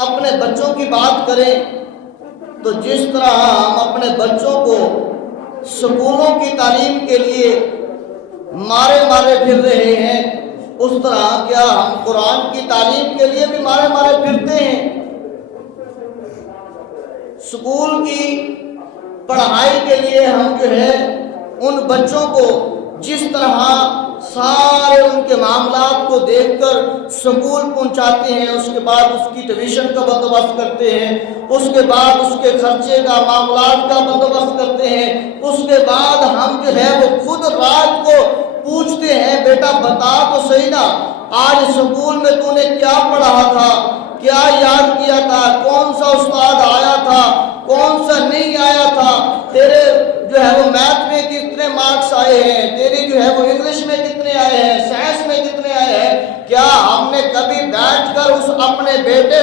अपने बच्चों की बात करें तो जिस तरह हम अपने बच्चों को स्कूलों की तालीम के लिए मारे मारे फिर रहे हैं, उस तरह क्या हम कुरान की तालीम के लिए भी मारे मारे फिरते हैं? स्कूल की पढ़ाई के लिए हम जो है उन बच्चों को जिस तरह सारे उनके मामलात को देखकर स्कूल पहुंचाते हैं, उसके बाद उसकी ट्यूशन का बंदोबस्त करते हैं, उसके बाद उसके खर्चे का मामलात का बंदोबस्त करते हैं, उसके बाद हम जो है वो खुद रात को पूछते हैं, बेटा बता तो सही ना, आज स्कूल में तूने क्या पढ़ा था, क्या याद किया था, कौन सा उस्ताद आया था, कौन सा नहीं आया था, तेरे जो है वो मैथ में कितने मार्क्स आए हैं, तेरी जो है वो इंग्लिश में कितने आए हैं, साइंस में कितने आए हैं? क्या हमने कभी बैठकर उस अपने बेटे